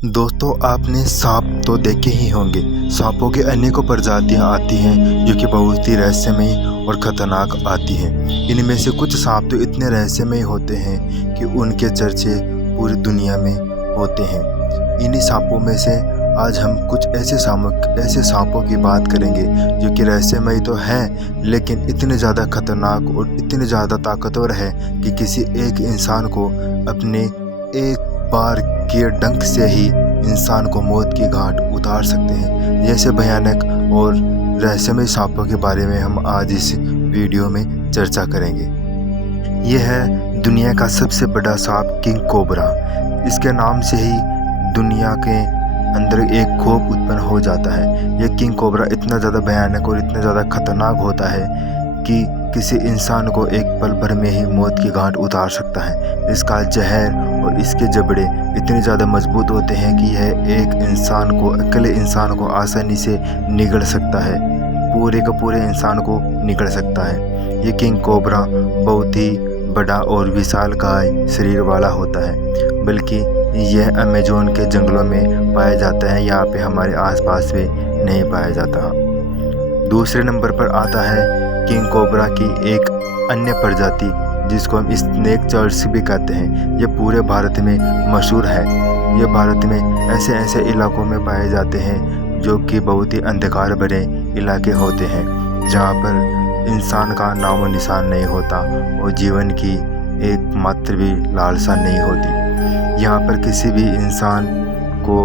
दोस्तों, आपने सांप तो देखे ही होंगे। सांपों की अनेकों प्रजातियां आती हैं जो कि बहुत ही रहस्यमयी और ख़तरनाक आती हैं। इनमें से कुछ सांप तो इतने रहस्यमयी होते हैं कि उनके चर्चे पूरी दुनिया में होते हैं। इन्हीं सांपों में से आज हम कुछ ऐसे सांपों की बात करेंगे जो कि रहस्यमयी तो हैं, लेकिन इतने ज़्यादा खतरनाक और इतने ज़्यादा ताकतवर है कि किसी एक इंसान को अपने एक बार के डंक से ही इंसान को मौत की घाट उतार सकते हैं। जैसे भयानक और रहस्यमय सांपों के बारे में हम आज इस वीडियो में चर्चा करेंगे। यह है दुनिया का सबसे बड़ा सांप किंग कोबरा। इसके नाम से ही दुनिया के अंदर एक खौफ उत्पन्न हो जाता है। यह किंग कोबरा इतना ज़्यादा भयानक और इतना ज़्यादा खतरनाक होता है कि किसी इंसान को एक पल भर में ही मौत की घाट उतार सकता है। इसका जहर और इसके जबड़े इतने ज़्यादा मजबूत होते हैं कि यह एक अकेले इंसान को आसानी से निगल सकता है, पूरे का पूरे इंसान को निगल सकता है। ये किंग कोबरा बहुत ही बड़ा और विशालकाय शरीर वाला होता है, बल्कि यह अमेज़न के जंगलों में पाया जाता है। यहाँ पे हमारे आसपास भी नहीं पाया जाता। दूसरे नंबर पर आता है किंग कोबरा की एक अन्य प्रजाति जिसको हम स्नेक चार्ल्स भी कहते हैं। ये पूरे भारत में मशहूर है। ये भारत में ऐसे इलाकों में पाए जाते हैं जो कि बहुत ही अंधकार भरे इलाके होते हैं, जहाँ पर इंसान का नामो निशान नहीं होता और जीवन की एक मात्र भी लालसा नहीं होती। यहाँ पर किसी भी इंसान को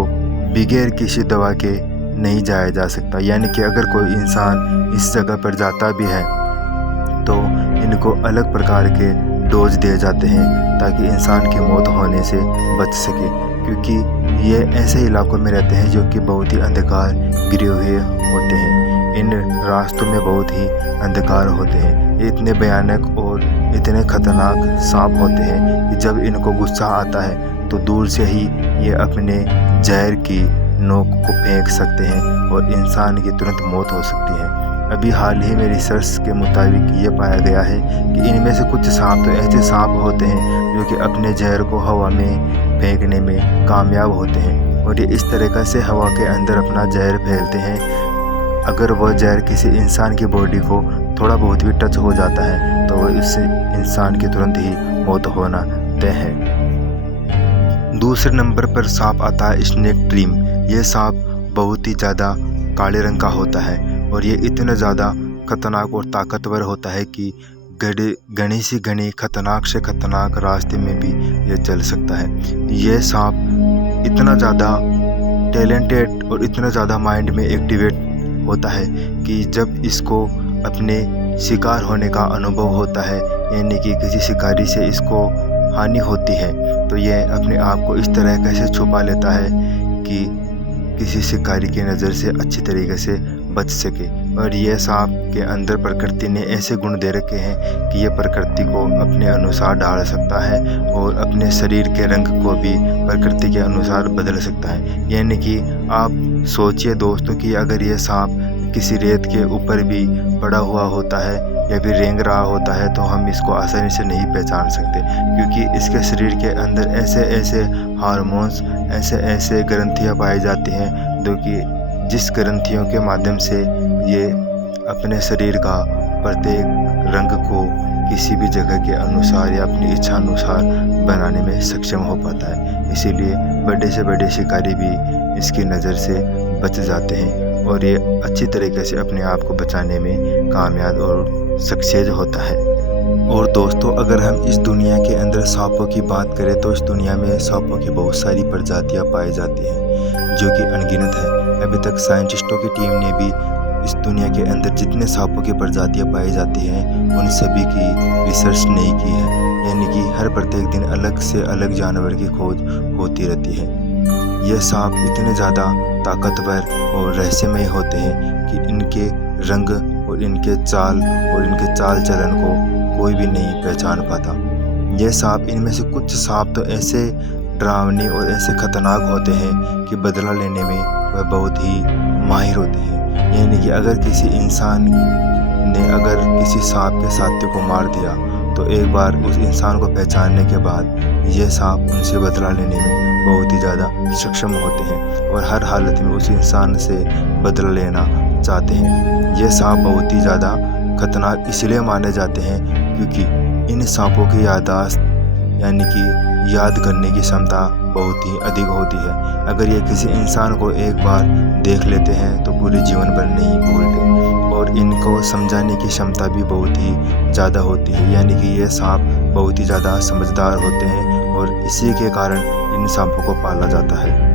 बगैर किसी दवा के नहीं जाया जा सकता। यानी कि अगर कोई इंसान इस जगह पर जाता भी है तो इनको अलग प्रकार के डोज दिए जाते हैं ताकि इंसान की मौत होने से बच सके, क्योंकि ये ऐसे इलाकों में रहते हैं जो कि बहुत ही अंधकार घिरे हुए होते हैं। इन रास्तों में बहुत ही अंधकार होते हैं। ये इतने भयानक और इतने खतरनाक सांप होते हैं कि जब इनको गुस्सा आता है तो दूर से ही ये अपने जहर की नोक को फेंक सकते हैं और इंसान की तुरंत मौत हो सकती है। अभी हाल ही में रिसर्च के मुताबिक ये पाया गया है कि इनमें से कुछ सांप तो ऐसे सांप होते हैं जो कि अपने जहर को हवा में फेंकने में कामयाब होते हैं और ये इस तरीक़े से हवा के अंदर अपना जहर फैलते हैं। अगर वह जहर किसी इंसान की बॉडी को थोड़ा बहुत भी टच हो जाता है तो इस इंसान की तुरंत ही मौत होना तय है। दूसरे नंबर पर सांप आता है स्नेक ट्रीम। यह सांप बहुत ही ज़्यादा काले रंग का होता है और ये इतना ज़्यादा खतरनाक और ताकतवर होता है कि घने से घने खतरनाक से खतरनाक रास्ते में भी ये चल सकता है। यह सांप इतना ज़्यादा टैलेंटेड और इतना ज़्यादा माइंड में एक्टिवेट होता है कि जब इसको अपने शिकार होने का अनुभव होता है, यानी कि किसी शिकारी से इसको हानि होती है, तो यह अपने आप को इस तरह कैसे छुपा लेता है कि किसी शिकारी की नज़र से अच्छी तरीके से बच सके। और यह सांप के अंदर प्रकृति ने ऐसे गुण दे रखे हैं कि यह प्रकृति को अपने अनुसार ढाल सकता है और अपने शरीर के रंग को भी प्रकृति के अनुसार बदल सकता है। यानी कि आप सोचिए दोस्तों कि अगर यह सांप किसी रेत के ऊपर भी पड़ा हुआ होता है या फिर रेंग रहा होता है तो हम इसको आसानी से नहीं पहचान सकते, क्योंकि इसके शरीर के अंदर ऐसे हार्मोन्स, ऐसे ग्रंथियाँ पाई जाती हैं जो कि जिस ग्रंथियों के माध्यम से ये अपने शरीर का प्रत्येक रंग को किसी भी जगह के अनुसार या अपनी इच्छा अनुसार बनाने में सक्षम हो पाता है। इसीलिए बड़े से बड़े शिकारी भी इसकी नज़र से बच जाते हैं और ये अच्छी तरीके से अपने आप को बचाने में कामयाब और सक्सेस होता है। और दोस्तों, अगर हम इस दुनिया के अंदर सांपों की बात करें तो इस दुनिया में सांपों की बहुत सारी प्रजातियां पाई जाती हैं जो कि अनगिनत है। अभी तक साइंटिस्टों की टीम ने भी इस दुनिया के अंदर जितने सांपों की प्रजातियां पाई जाती हैं उन सभी की रिसर्च नहीं की है। यानी कि हर प्रत्येक दिन अलग से अलग जानवर की खोज होती रहती है। यह सांप इतने ज़्यादा ताकतवर और रहस्यमय होते हैं कि इनके रंग और इनके चाल चलन को कोई भी नहीं पहचान पाता। यह सांप, इनमें से कुछ सांप तो ऐसे डरावने और ऐसे खतरनाक होते हैं कि बदला लेने में वह बहुत ही माहिर होते हैं। यानी कि अगर किसी इंसान ने अगर किसी सांप के साथी को मार दिया तो एक बार उस इंसान को पहचानने के बाद यह सांप उनसे बदला लेने में बहुत ही ज़्यादा सक्षम होते हैं और हर हालत में उस इंसान से बदला लेना चाहते हैं। ये सांप बहुत ही ज़्यादा खतरनाक इसलिए माने जाते हैं क्योंकि इन सांपों की याददाश्त यानी कि याद करने की क्षमता बहुत ही अधिक होती है। अगर ये किसी इंसान को एक बार देख लेते हैं तो पूरे जीवन भर नहीं भूलते और इनको समझाने की क्षमता भी बहुत ही ज़्यादा होती है, यानी कि ये सांप बहुत ही ज़्यादा समझदार होते हैं और इसी के कारण इन सांपों को पाला जाता है।